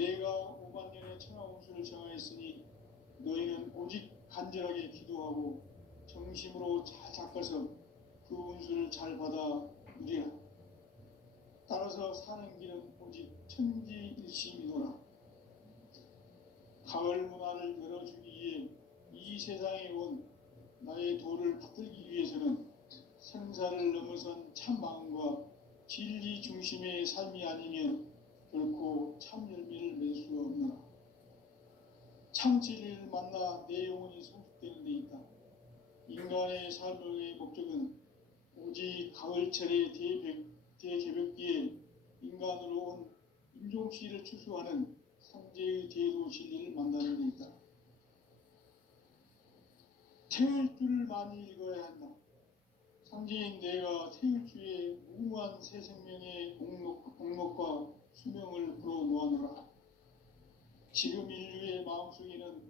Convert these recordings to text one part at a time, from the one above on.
내가 5만 년의 천하 운수를 정하였으니 너희는 오직 간절하게 기도하고 정심으로 잘 닦아서 그 운수를 잘 받아 누리라. 따라서 사는 길은 오직 천지일심이노라. 가을 문화를 열어주기 위해 이 세상에 온 나의 도를 받들기 위해서는 생사를 넘어선 참 마음과 진리 중심의 삶이 아니면 결코 참 열매를 맺을 수 없노라. 참 진리를 만나 내 영혼이 성숙되는 데 있다. 인간의 삶의 목적은 오직 가을철의 대개벽기에 인간으로 온 인종시를 추수하는 삼재의 대도 진리를 만나는 데 있다. 태울 줄을 많이 읽어야 한다. 상제인 내가 태울 주의 무궁한 새 생명의 목록과 수명을 불어놓아노라. 지금 인류의 마음속에는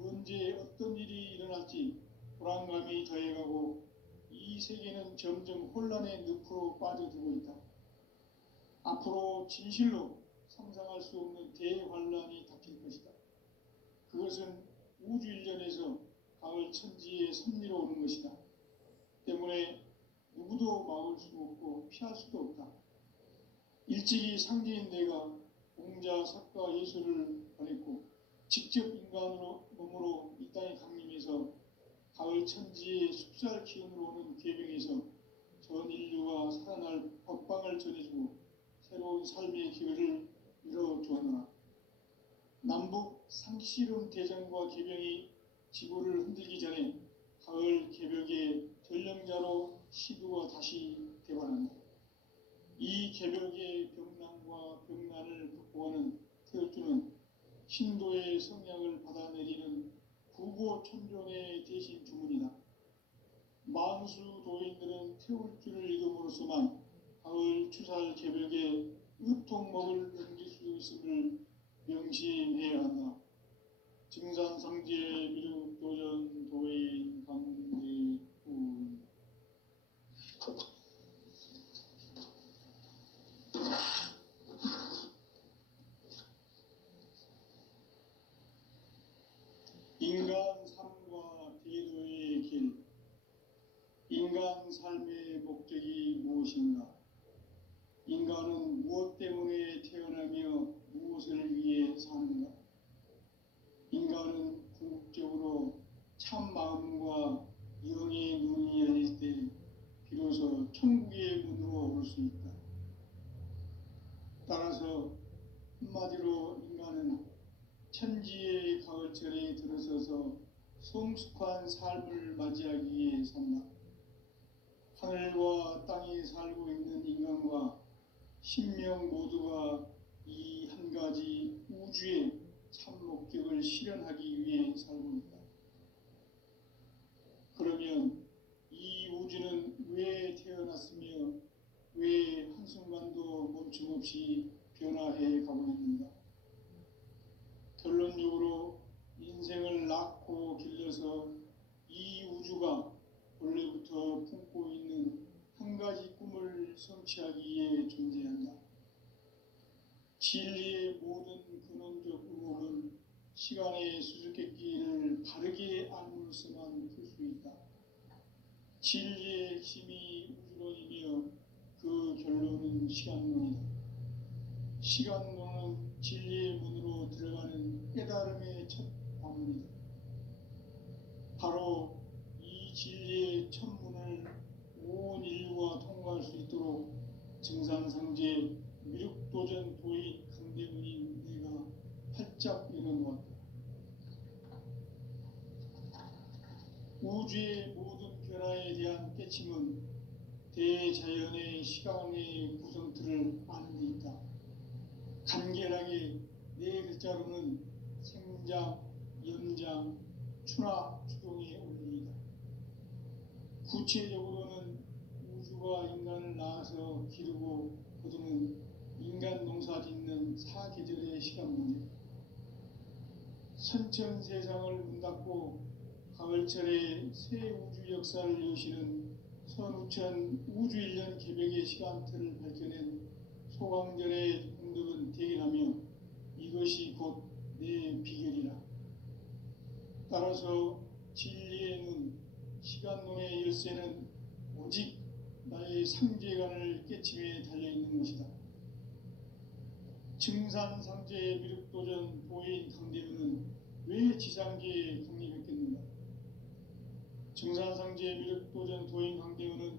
언제 어떤 일이 일어날지 불안감이 더해가고 이 세계는 점점 혼란의 늪으로 빠져들고 있다. 앞으로 진실로 상상할 수 없는 대환란이 닥칠 것이다. 그것은 우주 일련에서 가을 천지의 섭리로 오는 것이다. 때문에 누구도 막을 수 없고 피할 수도 없다. 일찍이 상제인 내가 공자, 석가, 예수를 보냈고 직접 인간으로 몸으로 이 땅에 강림해서 가을 천지의 숲살 기운으로 오는 계명에서 전 인류가 살아날 법방을 전해주고 새로운 삶의 기회를 열어주었노라. 남북 상씨름 대전과 계병이 지구를 흔들기 전에 가을 개벽의 전령자로 시두가 다시 되반한다. 이 개벽의 병난과 병난을 극복하는 태울주는 신도의 성향을 받아내리는 구보천존의 대신 주문이다. 만수 도인들은 태울주를 읽음으로써만 가을 추살 개벽의 의통목을 넘길 수 있음을 명심해야 한다. 증산성제 미륵도전 도인 강대훈. 인간 삶과 대도의 길. 인간 삶의 목적이 무엇인가? 인간은 무엇 때문에 태어나며 무엇을 위해 사는가? 인간은 궁극적으로 참 마음과 영의 눈이 열릴 때 비로소 천국의 문으로 올 수 있다. 따라서 한마디로 인간은 천지의 가을철에 들어서서 성숙한 삶을 맞이하기 위해 산다. 하늘과 땅에 살고 있는 인간과 신명 모두가 이 한 가지 우주의 참 목적을 실현하기 위해 살고 있다. 그러면 이 우주는 왜 태어났으며 왜 한순간도 멈춤없이 변화해 가고 있는가? 결론적으로 인생을 낳고 길러서 이 우주가 원래부터 품고 있는 한 가지 꿈을 성취하기 위해 존재한다. 진리의 모든 근원적 의혹은 시간의 수수께끼를 바르게 알므로서만 풀 수 있다. 진리의 핵심이 우주론이며 그 결론은 시간론이다. 시간론은 진리의 문으로 들어가는 깨달음의 첫 방문이다. 바로 이 진리의 첫 문을 온 인류가 통과할 수 있도록 증산상제 미륵도전 도인 강대훈인 내가 활짝 열어놓았다. 우주의 모든 변화에 대한 깨침은 대자연의 시간의 구성틀을 아는 데 있다. 간결하게 네 글자로는 생장, 연장, 추나 추동의 원리이다. 구체적으로는 우주가 인간을 낳아서 기르고 거두는 인간 농사 짓는 사계절의 시간문제. 선천 세상을 문닫고 가을철에 새 우주 역사를 여시는 선우천 우주일년 개벽의 시간틀을 밝혀낸 소강절의 공덕은 대견하며 이것이 따라서 진리의 눈, 시간론의 열쇠는 오직 나의 상제관을 깨침에 달려있는 것이다. 증산상제의 미륵도전 도인 강대우는 왜 지상계에 강림했겠는가? 증산상제의 미륵도전 도인 강대우는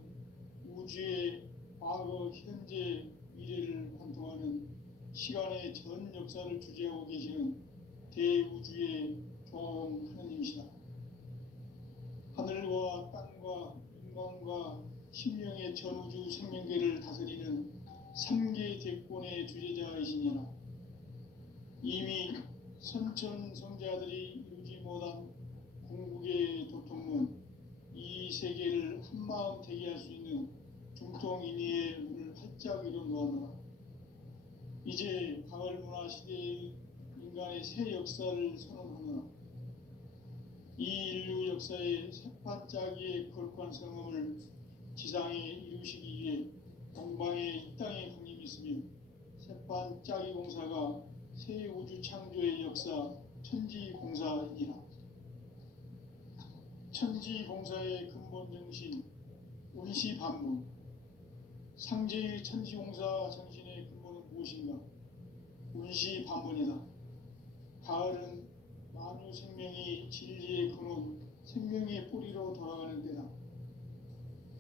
우주의 과거, 현재, 미래를 관통하는 시간의 전 역사를 주재하고 계시는 대우주의 조화원 하느님이시다. 하늘과 땅과 인간과 신명의 전우주 생명계를 다스리는 삼계 대권의 주재자이시니라. 이미 선천성자들이 이루지 못한 궁극의 도통문, 이 세계를 한마음 되게 할 수 있는 중통인의의 문을 활짝 열어 놓아노라. 이제 가을 문화 시대의 인간의 새 역사를 선언하노라. 이 인류 역사의 새판짜기의 거룩한 성음을 지상에 이루시기 위해 동방의 이 땅에 강림했으며 새판짜기 공사가 새 우주 창조의 역사 천지공사이니라. 천지공사의 근본 정신 운시반문, 상제의 천지공사 정신의 근본은 무엇인가? 운시반문이다. 가을은 만유 생명이 진리의 근원, 생명의 뿌리로 돌아가는 때다.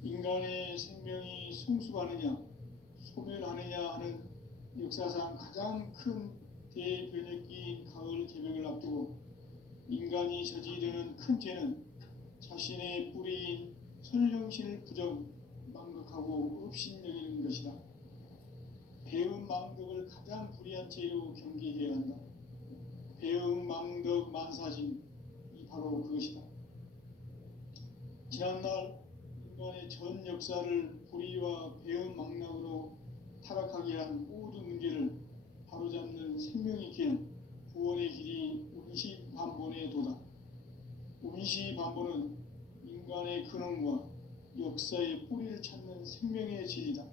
인간의 생명이 성숙하느냐, 소멸하느냐 하는 역사상 가장 큰 대변혁기인 가을 개벽을 앞두고 인간이 저지르는 큰 죄는 자신의 뿌리인 선령신을 부정, 망극하고 업신여기는 것이다. 배은 망덕을 가장 불의한 죄로 경계해야 한다. 배은 망덕 만사진이 바로 그것이다. 지난날 인간의 전 역사를 불의와 배은 망락으로 타락하게 한 모든 문제를 바로잡는 생명의 길, 구원의 길이 운시반본의 도다. 운시반본은 인간의 근원과 역사의 뿌리를 찾는 생명의 질이다.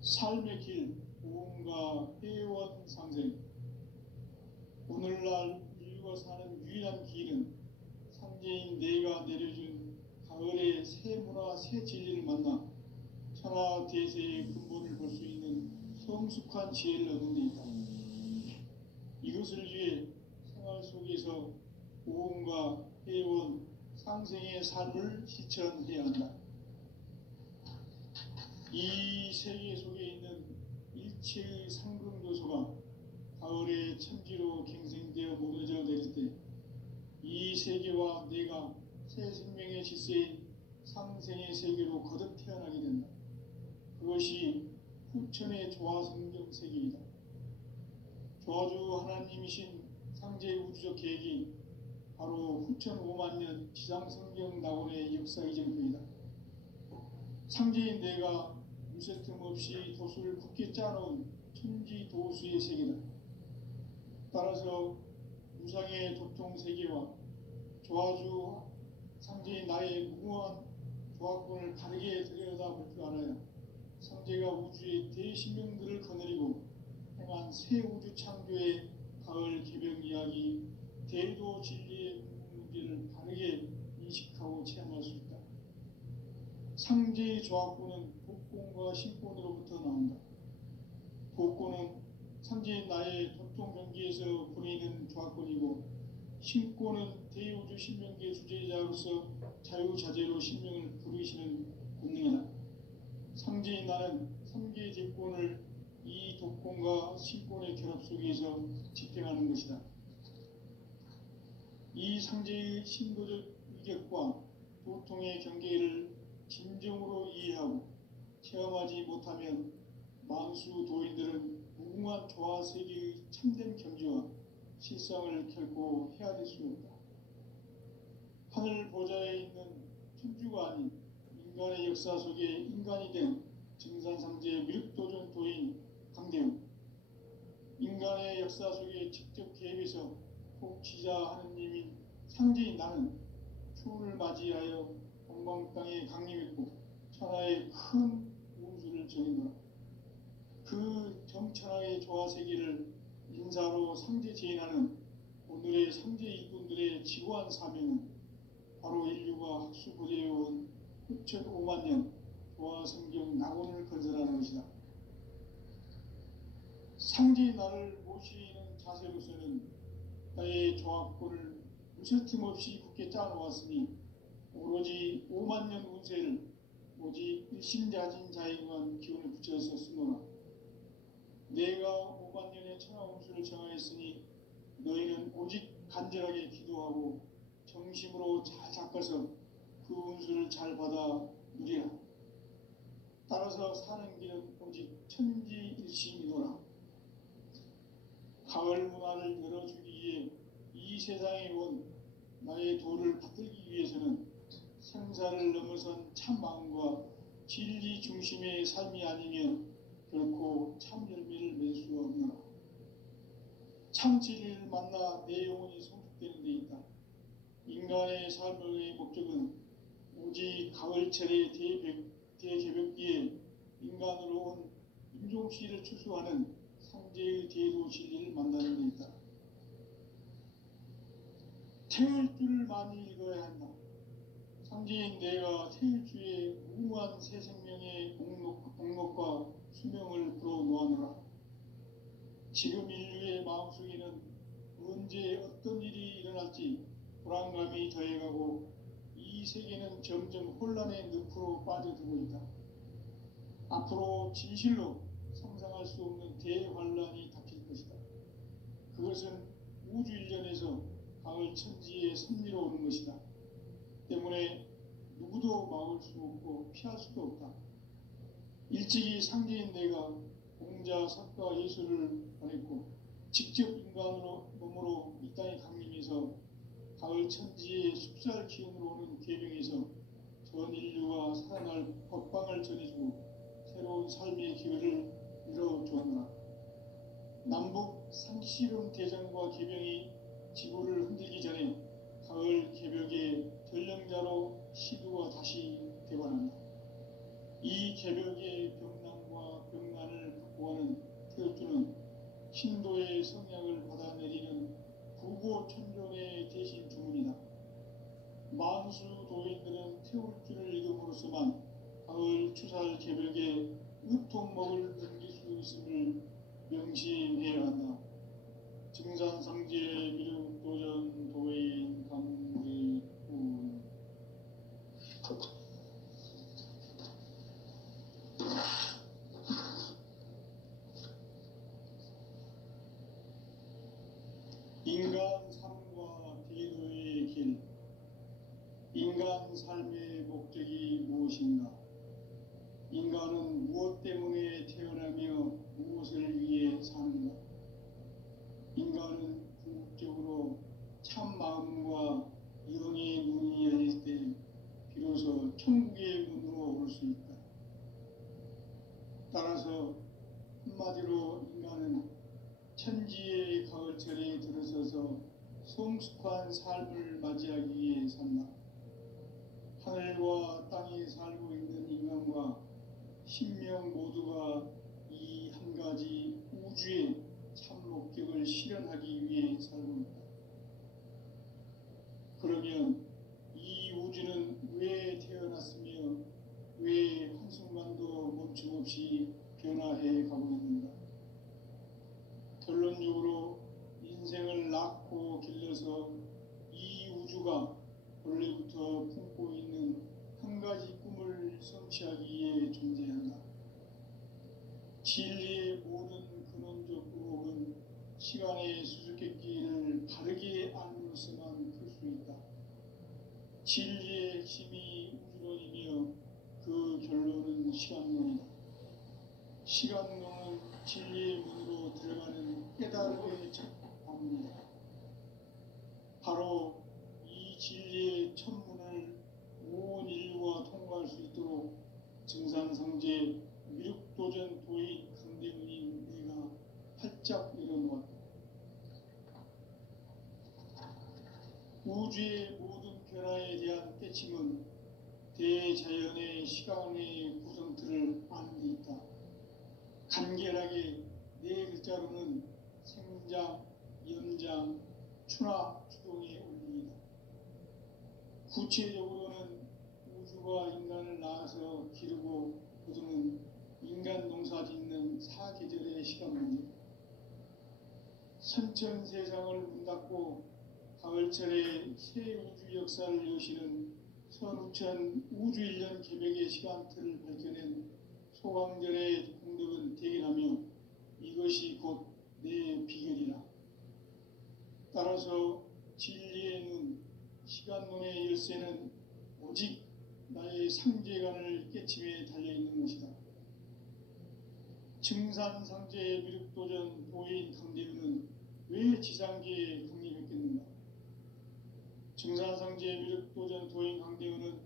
삶의 길, 보험과 회원 상생. 오늘날 인류가 사는 유일한 길은 상제인 내가 내려준 가을의 새 문화, 새 진리를 만나 천하 대세의 근본을 볼 수 있는 성숙한 지혜를 얻는 데 있다. 이것을 위해 생활 속에서 보험과 회원, 상생의 삶을 실천해야 한다. 이 세계 속에 있는 일체의 상금 요소가 가을의 천지로 갱생되어 무너져 내릴 때 이 세계와 내가 새 생명의 질서인 상생의 세계로 거듭 태어나게 된다. 그것이 후천의 조화성경 세계이다. 조화주 하나님이신 상제의 우주적 계획이 바로 후천 5만 년 지상성경 낙원의 역사 이전표이다. 상제인 내가 유세 틈 없이 도수를 굳게 짜놓은 천지 도수의 세계다. 따라서 무상의 도통 세계와 조화주 상제인 나의 무궁한 조화권을 바르게 들여다볼 줄 알아야 상제가 우주의 대신명들을 거느리고 행한 새 우주 창조의 가을 개벽 이야기, 대도 진리의 문제를 바르게 인식하고 체험할 수 있다. 상제의 조화권은 복권과 신권으로부터 나온다. 복권은 상제인 나의 도통 경계에서 보내는 조화권이고, 신권은 대우주 신명계 주제자로서 자유자재로 신명을 부르시는 권능이다. 상제인 나는 3개의 대권을 이 독권과 신권의 결합 속에서 집행하는 것이다. 이 상제의 신도적 위격과 도통의 경계를 진정으로 이해하고 체험하지 못하면 만수 도인들은 무궁한 조화세계의 참된 경지와 실상을 결코 헤아릴 수 없다. 하늘 보좌에 있는 천주가 아닌 인간의 역사 속에 인간이 된 증산상제의 미륵도전 도인 강대우, 인간의 역사 속에 직접 개입해서 복지자 하느님인 상제인 나는 추운을 맞이하여 동방 땅에 강림했고 천하의 큰 우주를 정의노라. 그 정천하의 조화세계를 인사로 상제 제인하는 오늘의 상제 일꾼들의 지고한 사명은 바로 인류가 학수고대해온 흑천 5만 년 도화 성경 낙원을 건설하는 것이다. 상제의 나를 모시는 자세로서는 나의 조합권을 무쇠틈 없이 굳게 짜놓았으니 오로지 5만 년 운세를 오직 일심자진 자에게만 기운을 붙여서 쓰노라. 내가 5만 년의 천하 운수를 정하였으니 너희는 오직 간절하게 기도하고 정심으로 잘 닦아서 그 운수를 잘 받아 누리라. 따라서 사는 길은 오직 천지일심이노라. 가을 문화를 열어주기 위해 이 세상에 온 나의 도를 받들기 위해서는 생사를 넘어선 참 마음과 진리 중심의 삶이 아니면 결코 참 열매를 맺을 수 없노라. 참 진리를 만나 내 영혼이 성숙되는 데 있다. 인간의 삶의 목적은 오직 가을철의 대개벽기에 인간으로 온 인종씨를 추수하는 상제의 대도 진리를 만나는 데 있다. 태울 줄을 많이 읽어야 한다. 상제인 내가 태울 주의 무궁한 새 생명의 목록과 수명을 풀어놓아노라. 지금 인류의 마음속에는 언제 어떤 일이 일어날지 불안감이 더해가고 이 세계는 점점 혼란의 늪으로 빠져들고 있다. 앞으로 진실로 상상할 수 없는 대환란이 닥칠 것이다. 그것은 우주 일전에서 가을 천지의 섭리로 오는 것이다. 때문에 누구도 막을 수 없고 피할 수도 없다. 일찍이 상제인 내가 공자, 석가, 예수를 보냈고 직접 인간으로 몸으로 이 땅에 강림해서 가을 천지의 숲살 기운으로 오는 계명에서 전 인류가 살아날 법방을 전해주고 새로운 삶의 기회를 열어주었노라. 남북 상씨름 대전과 계병이 지구를 흔들기 전에 가을 개벽의 전령자로 시두가 다시 되관한다. 이 개벽의 병난과 병난을 극복하는 태울주는 신도의 성약을 받아내리는 부고천종의 대신 주문이다. 만수 도인들은 태울주를 읽음으로써만 가을 추살 개벽의 으통목을 넘길 수 있음을 명심해야 한다. 증산상제 미륵도전 도인 강대우. 인간 삶과 대도의 길. 인간 삶의 목적이 무엇인가? 인간은 무엇 때문에 태어나며 무엇을 위해 사는가? 인간은 궁극적으로 참 마음과 영의 문이 열릴 때 비로소 천국의 문으로 올 수 있다. 따라서 한마디로 인간은 천지의 가을철에 들어서서 성숙한 삶을 맞이하기 위해 산다. 하늘과 땅에 살고 있는 인간과 신명 모두가 이 한 가지 우주의 참 목적을 실현하기 위해 살고 있다. 그러면 이 우주는 왜 태어났으며 왜 한순간도 멈춤없이 변화해 가고 있는가? 결론적으로 인생을 낳고 길러서 이 우주가 원래부터 품고 있는 한 가지 꿈을 성취하기 위해 존재한다. 진리의 모든 근원적 의혹은 시간의 수수께끼를 바르게 알므로서만 풀 수 있다. 진리의 핵심이 우주론이며 그 결론은 시간론이다. 시간론은 진리의 문으로 들어가는 깨달음의 첫 방문이다. 바로 이 진리의 첫문을 온 인류가 통과할 수 있도록 증산상제 미륵도전 도인 강대문인 내가 활짝 열어놓았다. 우주의 모든 변화에 대한 깨침은 대자연의 시간의 구성틀을 아는 데 있다. 간결하게 네 글자로는 생장, 연장, 추나 추동에 올립니다. 구체적으로는 우주가 인간을 낳아서 기르고 거두는 인간 농사 짓는 사계절의 시간 문제, 선천 세상을 문 닫고 가을철에 새 우주 역사를 여시는 선우천 우주일년 개벽의 시간틀을 밝혀낸 소강절의 공덕은 대견하며 이것이 곧 내 비결이라. 따라서 진리의 눈, 시간문의 열쇠는 오직 나의 상제관을 깨침에 달려있는 것이다. 증산상제의 미륵도전 도인 강대우는 왜 지상계에 강림했겠는가? 증산상제의 미륵도전 도인 강대우는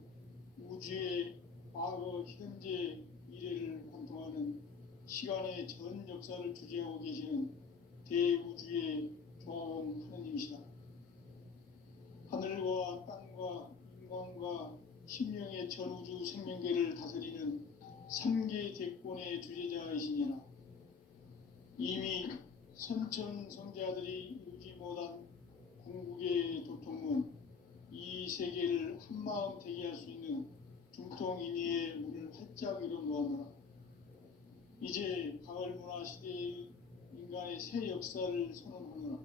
우주의 과거, 현재, 미래를 관통하는 시간의 전 역사를 주재하고 계시는 대우주의 조화원 하느님이시다. 하늘과 땅과 인간과 신명의 전우주 생명계를 다스리는 3계 대권의 주제자이시니라. 이미 선천성자들이 이루지 못한 궁극의 도통은 이 세계를 한마음 되게 할 수 있는 중통인의의 문을 활짝 열어 놓았노라. 이제 가을 문화 시대의 인간의 새 역사를 선언하노라.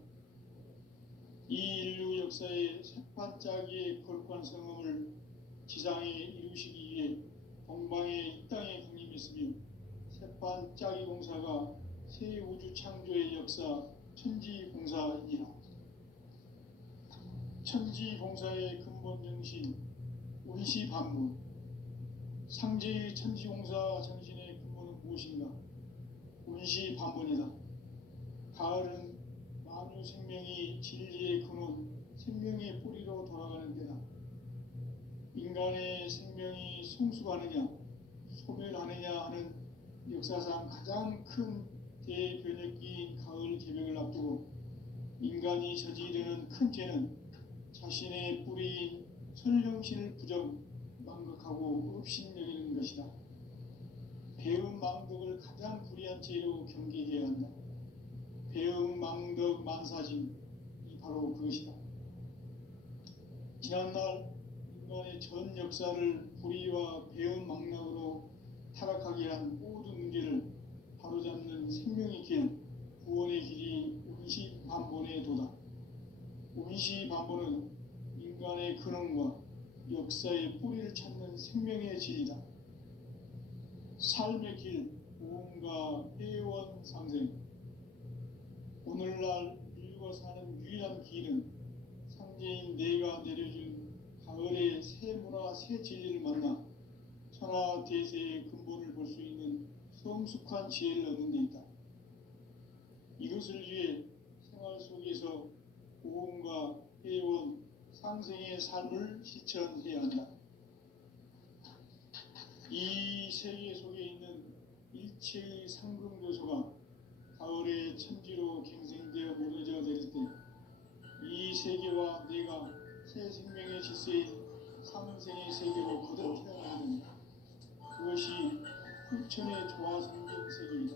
이 인류 역사의 새반짝이의 거룩한 성음을 지상에 이루시기 위해 동방의 이 땅에 강림했으며 새반짝이 공사가 새 우주 창조의 역사 천지봉사이니라. 천지봉사의 근본 정신 운시반문, 상제의 천지공사 정신의 근본은 무엇인가? 운시반문이다. 가을은 만유 생명이 진리의 근원, 생명의 뿌리로 돌아가는 때다. 인간의 생명이 성숙하느냐, 소멸하느냐 하는 역사상 가장 큰 대변혁기인 가을 개벽을 앞두고 인간이 저지르는 큰 죄는 자신의 뿌리인 설령신을 부정, 망각하고 업신여기는 것이다. 배음 망덕을 가장 불의한 죄로 경계해야 한다. 배음 망덕 만사진이 바로 그것이다. 지난날 인간의 전 역사를 불의와 배음 망락으로 타락하게 한 모든 문제를 바로잡는 생명의 길, 구원의 길이 운시반본의 도다. 운시반본은 인간의 근원과 역사의 뿌리를 찾는 생명의 진리다. 삶의 길, 모험과 회원 상생. 오늘날 인류가 사는 유일한 길은 상제인 내가 내려준 가을의 새 문화, 새 진리를 만나 천하 대세의 근본을 볼 수 있는 성숙한 지혜를 얻는 데 있다. 이것을 위해 생활 속에서 모험과 회원, 상생의 삶을 실천해야 한다. 이 세계 속에 있는 일체의 상금교소가 가을의 천지로 갱생되어 무너져 내릴 때 이 세계와 내가 새 생명의 질서인 상생의 세계로 거듭 태어나게 됩니다. 그것이 후천의 조화성경 세계이다.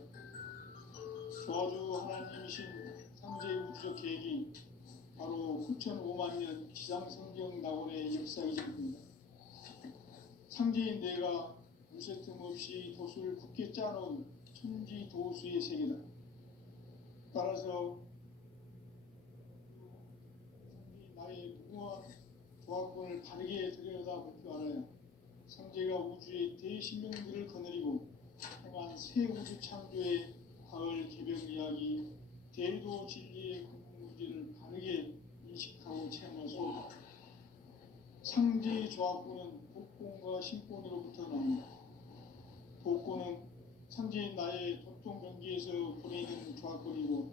조화주 하나님이신 상제의 우주적 계획이 바로 후천 5만 년 지상성경 낙원의 역사이십니다. 상제인 내가 무쇠틈 없이 도수를 굳게 짜놓은 천지 도수의 세계다. 따라서 나의 무궁한 조합권을 바르게 들여다볼 줄 알아야 상제가 우주의 대신명들을 거느리고 행한 새 우주 창조의 가을 개벽 이야기, 대도 진리의 근본 문제를 바르게 인식하고 체험할 수 있다. 상제의 조합권은 복권과 신권으로부터 나옵니다. 복권은 상제인 나의 도통 경계에서 보내는 조합권이고,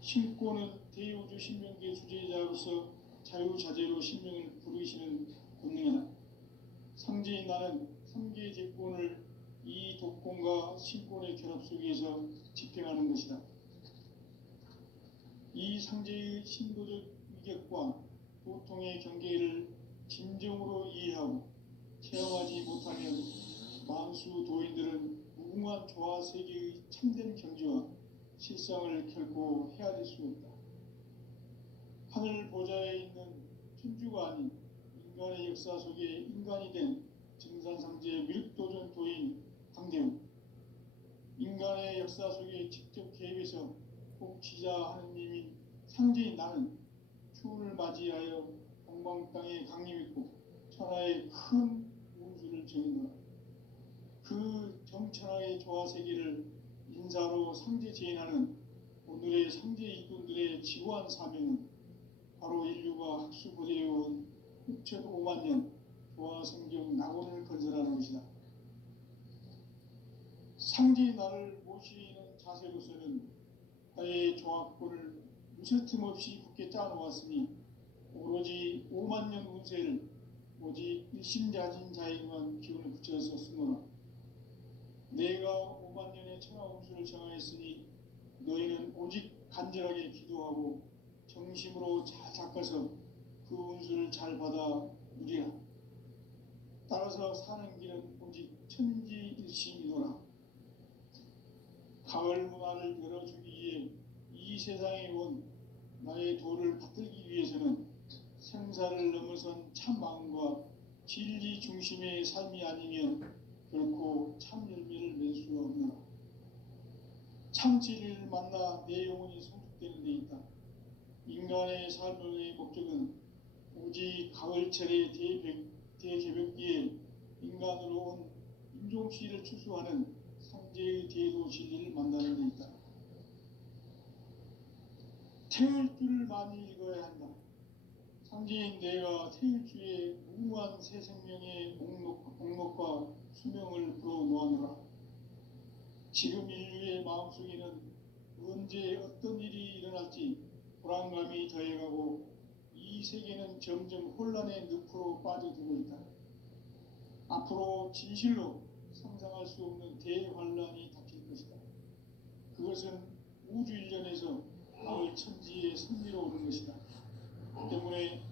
신권은 대우주 신명계 주제자로서 자유자재로 신명을 부르시는 권능이다. 상제인 나는 3개의 제권을 이 독권과 신권의 결합 속에서 집행하는 것이다. 이 상제의 신도적 위격과 도통의 경계를 진정으로 이해하고 체험하지 못하면 만수 도인들은 무궁한 조화 세계의 참된 경지와 실상을 결코 헤아릴 수 없다. 하늘 보좌에 있는 천주가 아닌 인간의 역사 속에 인간이 된 증산상제의 미륵도전 도인 강대우, 인간의 역사 속에 직접 개입해서 복지자 하느님인 상제인 나는 추운을 맞이하여 동방 땅에 강림했고 천하의 큰 운수를 정했노라. 그 정천하의 조화세계를 인사로 상제 제인하는 오늘의 상제 일꾼들의 지구한 사명은 바로 인류가 학수고대해온 6,500만 년 조화성경 낙원을 건설하는 것이다. 상제의 나를 모시는 자세로서는 나의 조합권을 무쇠틈 없이 굳게 짜놓았으니 오로지 5만 년 운세를 오직 일심자진 자에게만 기운을 붙여서 쓰노라. 내가 5만 년의 천하 운수를 정하였으니 너희는 오직 간절하게 기도하고 정심으로 잘 닦아서 그 운수를 잘 받아 누리라. 따라서 사는 길은 오직 천지일심이노라. 가을 문화를 열어주기 위해 이 세상에 온 나의 도를 받들기 위해서는 생사를 넘어선 참 마음과 진리 중심의 삶이 아니면 결코 참 열매를 맺을 수가 없노라. 참 진리를 만나 내 영혼이 성숙되는 데 있다. 인간의 삶의 목적은 오직 가을철의 대개벽기에 인간으로 온 인종시를 추수하는 상제의 대도 진리를 만나는 데 있다. 태일주를 많이 읽어야 한다. 상제인 내가 태일주의 무궁한 새 생명의 목록과 수명을 불어놓아노라. 지금 인류의 마음속에는 언제 어떤 일이 일어날지 불안감이 더해가고 이 세계는 점점 혼란의 늪으로 빠져들고 있다. 앞으로 진실로 상상할 수 없는 대환란이 닥칠 것이다. 그것은 우주 일련에서 가을 천지의 선미로 오는 것이다. 때문에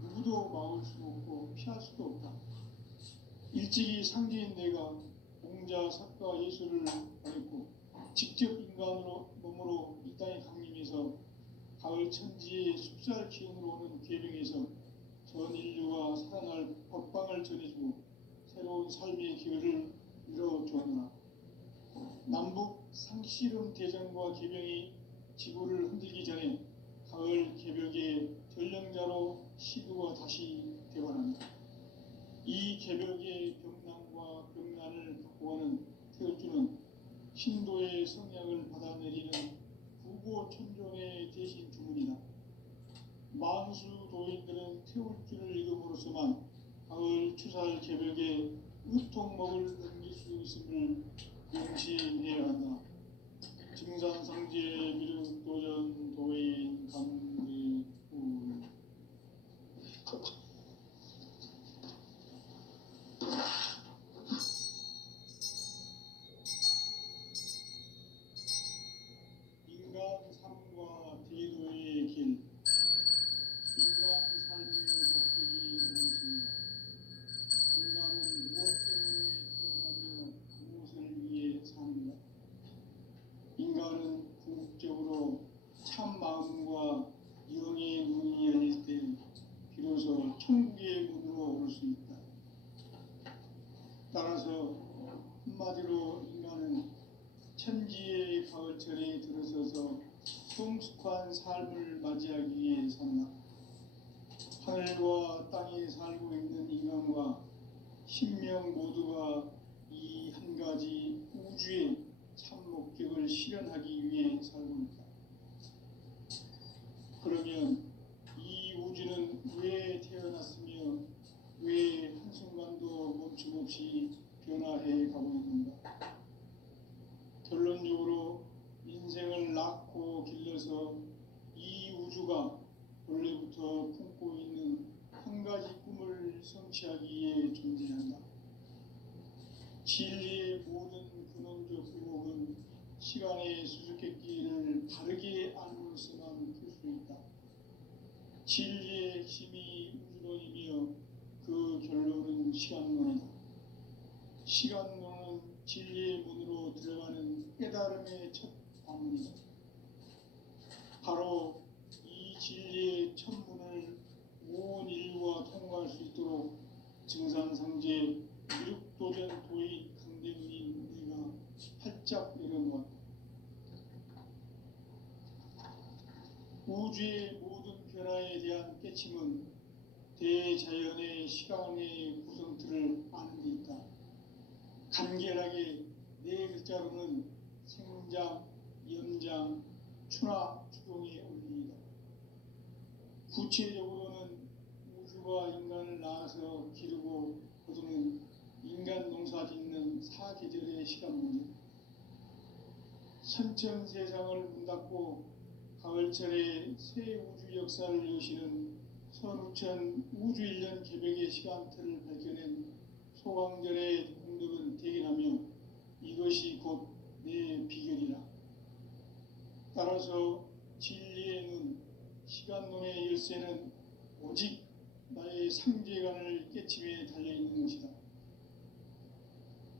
누구도 막을 수 없고 피할 수도 없다. 일찍이 상제인 내가 공자, 석가, 예수를 보냈고 직접 인간으로 몸으로 이 땅에 강림해서 가을 천지의 숲살 기운으로 오는 계명에서 전 인류가 살아날 법방을 전해주고 새로운 삶의 기회를 이뤄주었노라. 남북 상씨름 대전과 계병이 지구를 흔들기 전에 가을 개벽의 전령자로 시도가 다시 되어간다. 이 개벽의 병난과 병난을 바꿔가는 태울주는 신도의 성향을 받아내리는 구고천종의 대신 주문이다. 만수 도인들은 태울주를 읽음으로써만 가을 추살 개벽의 의통목을 넘길 수 있음을 명심해야 한다. 증산상제 미륵도전 도인 강대우. 인간 삶과 대도의 길. 인간 삶의 목적이 무엇인가? 인간은 무엇 때문에 태어나며 무엇을 위해 사는가? 인간은 궁극적으로 참 마음과 영의 눈이 열릴 때 비로소 천국의 문으로 오를 수 있다. 따라서 한마디로 인간은 천지의 가을철에 들어서서 성숙한 삶을 맞이하기 위해 산다. 하늘과 땅에 살고 있는 인간과 신명 모두가 이 한 가지 우주의 참 목적을 실현하기 위해 살고 있다. 그러면 이 우주는 왜 태어났으며 왜 한순간도 멈춤없이 변화해 가고 있는가? 결론적으로 인생을 낳고 길러서 이 우주가 원래부터 품고 있는 한 가지 꿈을 성취하기 위해 존재한다. 진리의 모든 근원적 의목은 시간의 수수께끼를 바르게 알므로서만 풀 수 있다. 진리의 핵심이 우주론이며 그 결론은 시간론이다. 시간론은 진리의 문으로 들어가는 깨달음의 첫 관문이다. 바로 이 진리의 첫 증산상제 미륵도전 도인 강대문인 내가 활짝 열어놓았다. 우주의 모든 변화에 대한 깨침은 대자연의 시간의 구성틀을 아는 데 있다. 간결하게 네 글자로는 생장, 연장, 추나 추동의 원리이다. 구체적으로는 우주가 인간을 낳아서 기르고 거두는 인간 농사 짓는 사계절의 시간 문제, 선천 세상을 문 닫고 가을철에 새 우주 역사를 여시는 선우천 우주 1년 개벽의 시간틀을 밝혀낸 소강절의 공덕은 대견하며 이것이 곧 내 비결이라. 따라서 진리의 눈, 시간론의 열쇠는 오직 나의 상제관을 깨침에 달려있는 것이다.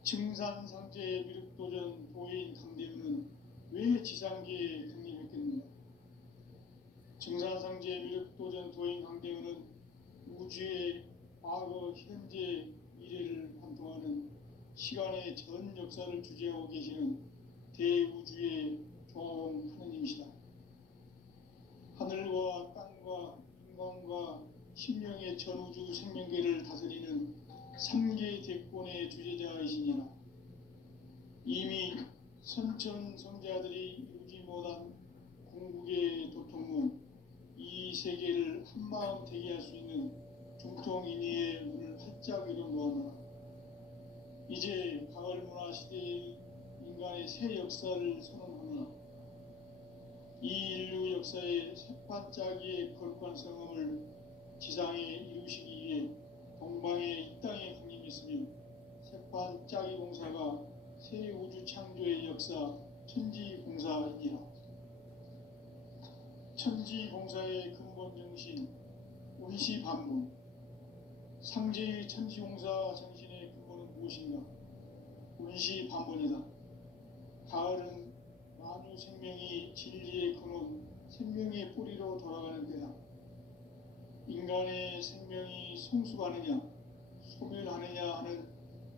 증산상제의 미륵도전 도인 강대문은 왜 지상계에 강림했겠는가? 증산상제의 미륵도전 도인 강대문은 우주의 과거, 현재, 미래를 관통하는 시간의 전 역사를 주재하고 계시는 대우주의 조화원 하느님이시다. 하늘과 땅과 인간과 신명의 전우주 생명계를 다스리는 3계 대권의 주제자이시니라. 이미 선천성자들이 이루지 못한 궁극의 도통문, 이 세계를 한마음 되게 할 수 있는 중통인의의 문을 활짝 열어놓아라. 이제 가을 문화 시대의 인간의 새 역사를 선언하며 이 인류 역사의 새반짝이의 거룩한 성음을 지상에 이루시기 위해 동방의 이 땅에 강림했으며 새반짝이 공사가 새 우주 창조의 역사 천지공사이니라. 천지공사의 근본 정신 운시반문, 상제의 천지공사 정신의 근본은 무엇인가? 운시반문이다. 가을은 만유 생명이 진리의 근원, 생명의 뿌리로 돌아가는 때다. 인간의 생명이 성숙하느냐, 소멸하느냐 하는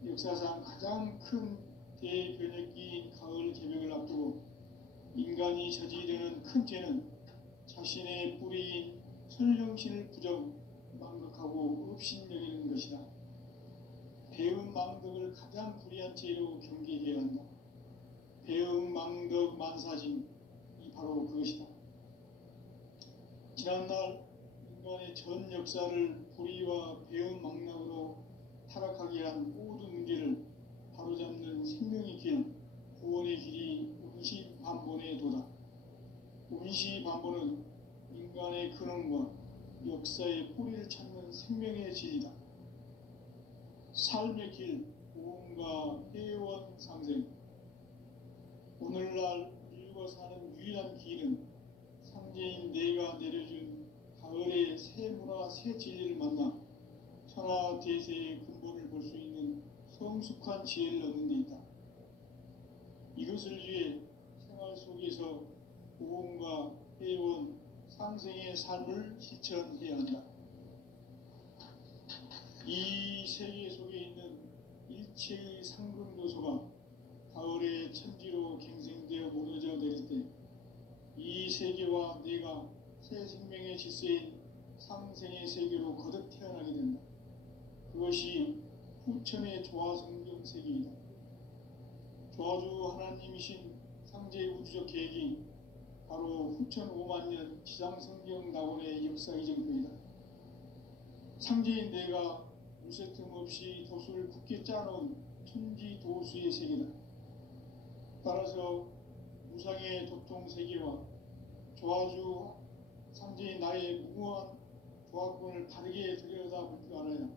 역사상 가장 큰 대변혁기인 가을 개벽을 앞두고 인간이 저지르는 큰 죄는 자신의 뿌리인 설령신을 부정, 망극하고 업신여기는 것이다. 배음 망덕을 가장 불의한 죄로 경계해야 한다. 배음 망덕 만사진이 바로 그것이다. 지난날 인간의 전 역사를 불의와 배음 망락으로 타락하게 한 모든 문제를 바로잡는 생명의 길, 구원의 길이 운시반본의 도다. 운시반본은 인간의 근원과 역사의 뿌리를 찾는 생명의 진리다. 삶의 길, 고음과 회원 상생. 오늘날 인류가 사는 유일한 길은 상제인 내가 내려준 가을의 새 문화, 새 진리를 만나 천하 대세의 근본을 볼 수 있는 성숙한 지혜를 얻는 데 있다. 이것을 위해 생활 속에서 고음과 회원, 상생의 삶을 실천해야 한다. 이 세계 속에 있는 일체의 상금 요소가 가을의 천지로 갱생되어 무너져 내릴 때 이 세계와 내가 새 생명의 질서인 상생의 세계로 거듭 태어나게 된다. 그것이 후천의 조화성경 세계이다. 조화주 하나님이신 상제의 우주적 계획이 바로 후천 5만 년 지상성경 낙원의 역사 이전표이다. 상제인 내가 무쇠 틈 없이 도수를 굳게 짜놓은 천지 도수의 세계다. 따라서 무상의 도통 세계와 조화주 상제인 나의 무모한 조화권을 바르게 들여다볼 줄 알아야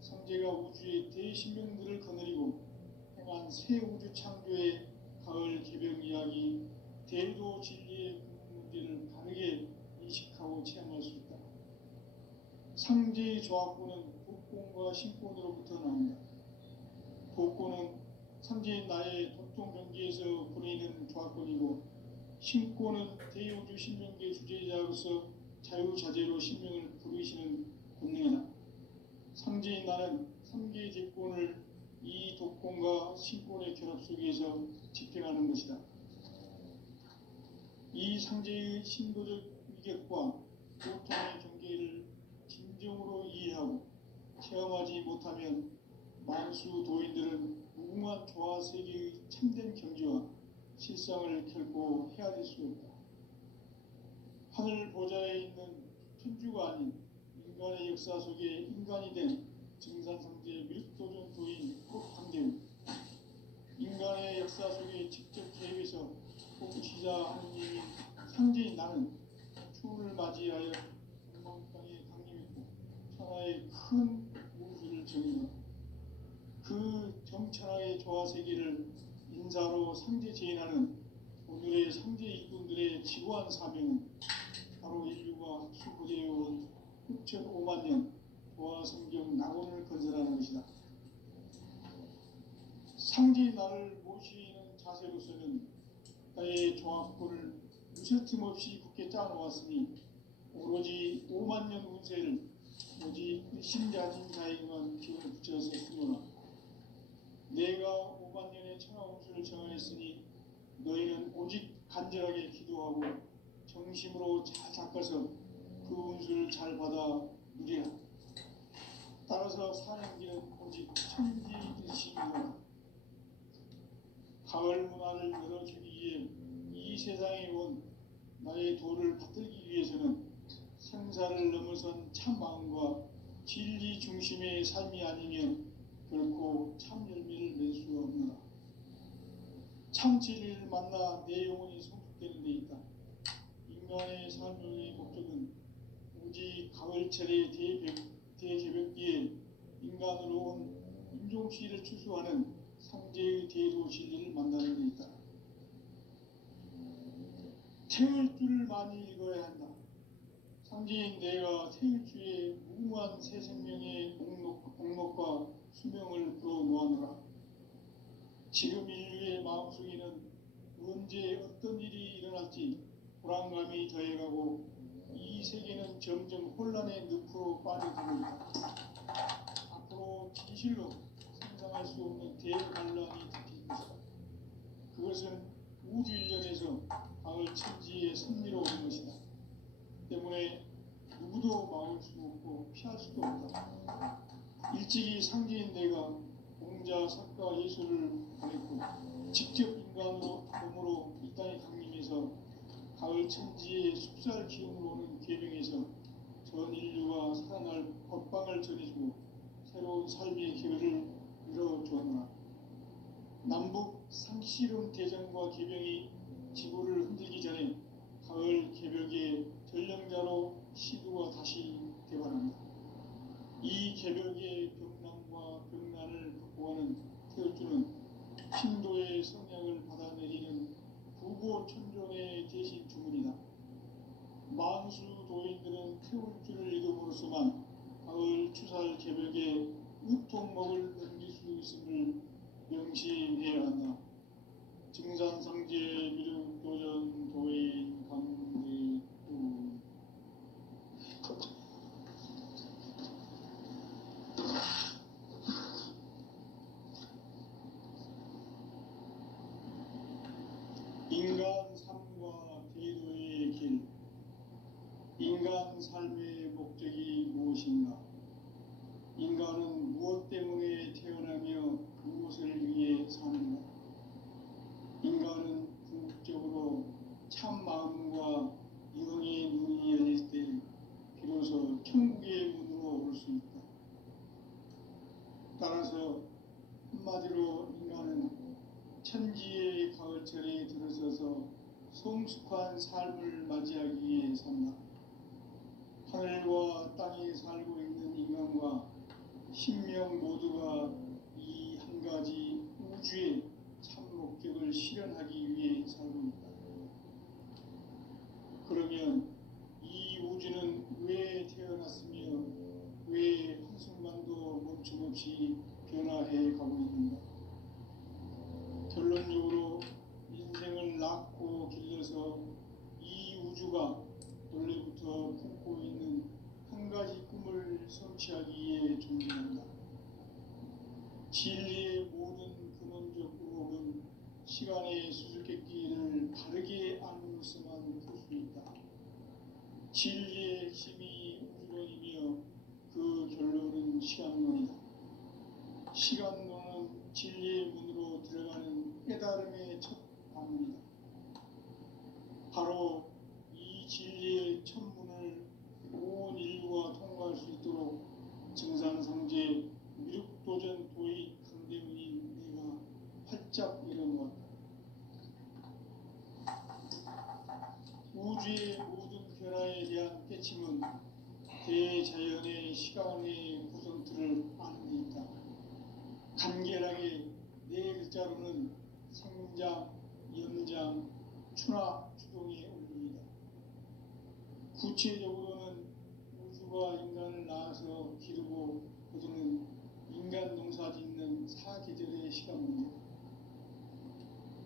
상제가 우주의 대신명들을 거느리고 행한 새 우주 창조의 가을 개벽 이야기, 대도 진리의 문제를 바르게 인식하고 체험할 수 있다. 상제의 조화권은 복권과 신권으로부터 나온다. 복권은 상제인 나의 도통 경계에서 보내는 조화권이고, 신권은 대우주 신명계 주제자로서 자유자재로 신명을 부르시는 권능이다. 상제인 나는 3개 제권을 이 독권과 신권의 결합 속에서 집행하는 것이다. 이 상제의 신도적 위격과 고통의 경계를 진정으로 이해하고 체험하지 못하면 만수 도인들은 무궁한 조화 세계의 참된 경지와 실상을 결코 헤아릴 수 없다. 하늘 보좌에 있는 천주가 아닌 인간의 역사 속에 인간이 된 증산상제 밀도전 도인 꼭한대우, 인간의 역사 속에 직접 개입해서 통치자 하느님인 상제인 나는 추운을 맞이하여 동방 땅에 강림했고 천하의 큰 우주를 정의하고 그 정천하의 조화 세계를 인사로 상제 제인하는 오늘의 상제 일꾼들의 지고한 사명은 바로 인류가 학수고대해온 6,500만 년 조화 성경 낙원을 건설하는 것이다. 상제의 나를 모시는 자세로서는 나의 조화권을 무쇠틈 없이 굳게 짜놓았으니 오로지 5만 년 운세를 오직 일심자진 자에게만 기운을 붙여서 쓰노라. 내가 5만 년의 천하 운수를 정하였으니 너희는 오직 간절하게 기도하고 정심으로 잘 닦아서 그 운수를 잘 받아 누리라. 따라서 사는 길은 오직 천지일심이다. 가을 문화를 열어주기 위해 이 세상에 온 나의 도를 받들기 위해서는 생사를 넘어선 참 마음과 진리 중심의 삶이 아니면 결코 참 열매를 낼 수 없노라. 참 진리를 만나 내 영혼이 성숙되는 데 있다. 인간의 삶의 목적은 오직 가을철의 대개벽기에 인간으로 온 인종시를 추수하는 상제의 대도 진리를 만나는 데 있다. 태울 줄을 많이 읽어야 한다. 상제인 내가 태울 주의 무궁한 새 생명의 목록과 수명을 불어놓아노라. 지금 인류의 마음속에는 언제 어떤 일이 일어날지 불안감이 더해가고 이 세계는 점점 혼란의 늪으로 빠져들고 있다. 앞으로 진실로 상상할 수 없는 대반란이 닥칠 것이다. 그것은 우주 일련에서 가을 천지의 섭리로 오는 것이다. 때문에 누구도 막을 수 없고 피할 수도 없다. 일찍이 상제인 내가 공자, 석가, 예술을 보냈고 직접 인간으로 몸으로 이 땅에 강림해서 가을 천지의 숲살 기운으로 오는 계명에서 전 인류가 살아날 법방을 전해주고 새로운 삶의 기회를 이뤄주었노라. 남북 상씨름 대전과 개병이 지구를 흔들기 전에 가을 개벽의 전령자로 시두가 다시 개발합니다. 이 개벽의 병난과 병난을 극복하는 태울주는 신도의 성향을 받아내리는 부고천존의 대신 주문이다. 만수 도인들은 태울주를 이름으로서만 가을 추살 개벽의 우통목을 넘길 수 있음을 명심해야 한다. 증산상제 미륵도전 도인 강대우. 인간 삶과 대도의 길. 인간 삶의 목적이 무엇인가? 인간은 무엇 때문에 태어나며 무엇을 위해 사는가? 인간은 궁극적으로 참 마음과 영의 눈이 열릴 때 비로소 천국의 문으로 올 수 있다. 따라서 한마디로 인간은 천지의 가을철에 들어서서 성숙한 삶을 맞이하기 위해 산다. 하늘과 땅에 살고 있는 인간과 신명 모두가 이 한 가지 우주의 참 목적을 실현하기 위해 살고 있다. 그러면 이 우주는 왜 태어났으며 왜 한순간도 멈춤없이 변화해 가고 있는가? 결론적으로 인생을 낳고 길러서 이 우주가 원래부터 품고 있는 한 가지 꿈을 성취하기 위해 존재한다. 진리의 모든 근원적 의혹은 시간의 수수께끼를 바르게 알므로서만 풀 수 있다. 진리의 핵심이 우주론이며 그 결론은 시간론이다. 시간론은 진리의 문으로 들어가는 깨달음의 첫 방문이다. 바로 이 진리의 첫 문을 온 인류가 통과할 수 있도록 증산상제 미륵도전 도의 강대문인 내가 활짝 열어놓았다. 우주의 모든 변화에 대한 깨침은 대자연의 시간의 구성틀을 아는 데 있다. 간결하게 네 글자로는 생장, 연장, 추나 추동의 원리이다. 구체적으로는 우주가 인간을 낳아서 기르고 거두는 인간 농사 짓는 사계절의 시간 문제,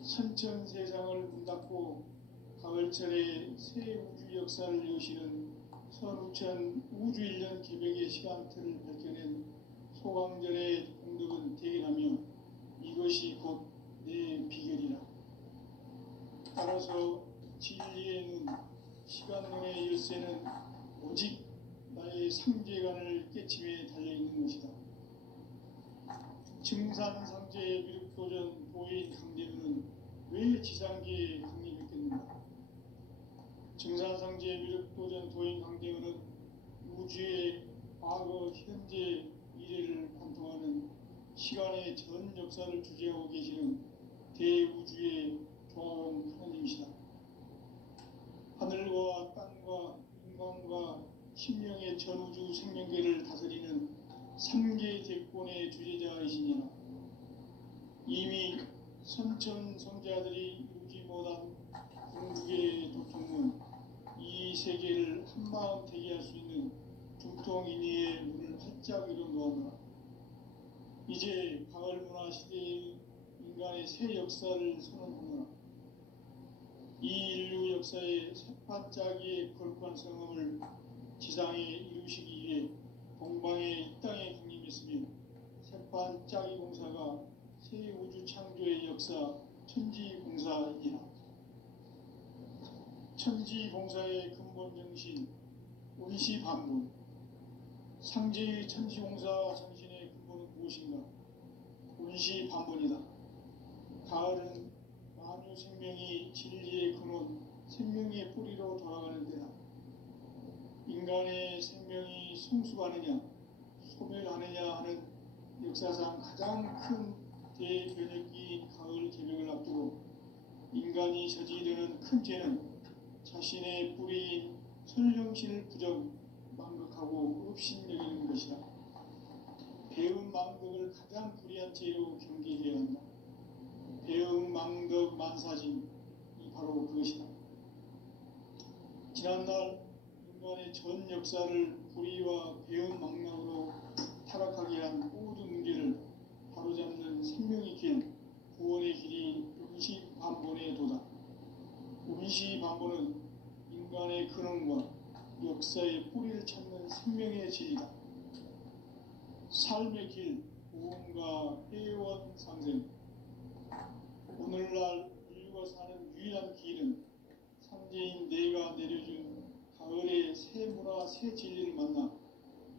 선천 세상을 문 닫고 가을철에 새 우주 역사를 여시는 선우천 우주일년 개벽의 시간틀을 밝혀낸 소강절의 공덕은 대견하며 이것이 곧 내 비결이라. 따라서 진리의 눈, 시간론의 열쇠는 오직 나의 상제관을 깨침에 달려있는 것이다. 증산상제의 미륵도전 도의 강제문은 왜 지상계에 강림했겠는가? 증산상제의 미륵도전 도인 강대문은 우주의 과거, 현재, 미래를 관통하는 시간의 전 역사를 주재하고 계시는 대우주의 조화원 하나님이시다. 하늘과 땅과 인간과 신명의 전우주 생명계를 다스리는 삼계 대권의 주재자이시니라. 이미 선천성자들이 이루지 못한 궁극의 도통문, 이 세계를 한마음 되게 할 수 있는 중통인의의 문을 활짝 열어놓았노라. 이제 가을 문화 시대의 인간의 새 역사를 선언하노라. 이 인류 역사의 새반짝이의 거룩한 성음을 지상에 이루시기 위해 동방의 이 땅에 강림했으며 새반짝이 공사가 새 우주 창조의 역사 천지봉사이니라. 천지봉사의 근본 정신 운시반분, 상제의 천지봉사 정신의 근본은 무엇인가? 운시반분이다. 가을은 만유 생명이 진리의 근원, 생명의 뿌리로 돌아가는 때다. 인간의 생명이 성숙하느냐, 소멸하느냐 하는 역사상 가장 큰 대변혁기인 가을 개벽을 앞두고 인간이 저지르는 큰 죄는 자신의 뿌리인 설령신을 부정, 망극하고 업신여기는 것이다. 배은 망덕을 가장 불의한 죄로 경계해야 한다. 배은 망덕 만사진이 바로 그것이다. 지난날 인간의 전 역사를 불의와 배은 망락으로 타락하게 한 모든 문제를 바로잡는 생명의 길, 구원의 길이 운시반본의 도다. 운시반본은 인간의 근원과 역사의 뿌리를 찾는 생명의 진리다. 삶의 길, 구원과 회원 상생. 오늘날 인류가 사는 유일한 길은 상제인 내가 내려준 가을의 새 문화, 새 진리를 만나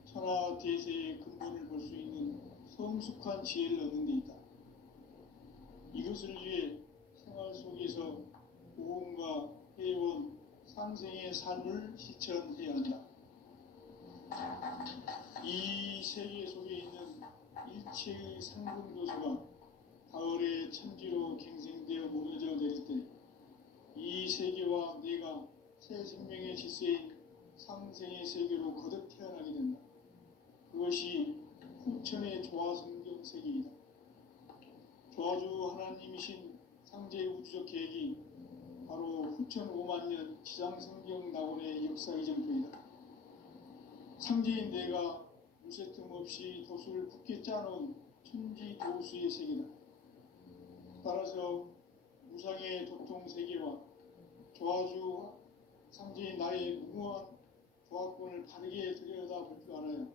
천하 대세의 근본을 볼 수 있는 성숙한 지혜를 얻는 데 있다. 이것을 위해 생활 속에서 구원과 회원, 상생의 삶을 실천해야 한다. 이 세계 속에 있는 일체의 상근교수가 가을의 천지로 갱생되어 무너져 내릴 때 이 세계와 내가 새 생명의 질서인 상생의 세계로 거듭 태어나게 된다. 그것이 후천의 조화성경 세계이다. 조화주 하나님이신 상제의 우주적 계획이 바로 후천 5만 년 지상성경 낙원의 역사의 점토이다. 상제인 내가 무쇠 틈 없이 도수를 굳게 짜놓은 천지 도수의 세계다. 따라서 무상의 도통 세계와 조화주 상제인 나의 무모한 조화권을 바르게 들여다볼 줄 알아야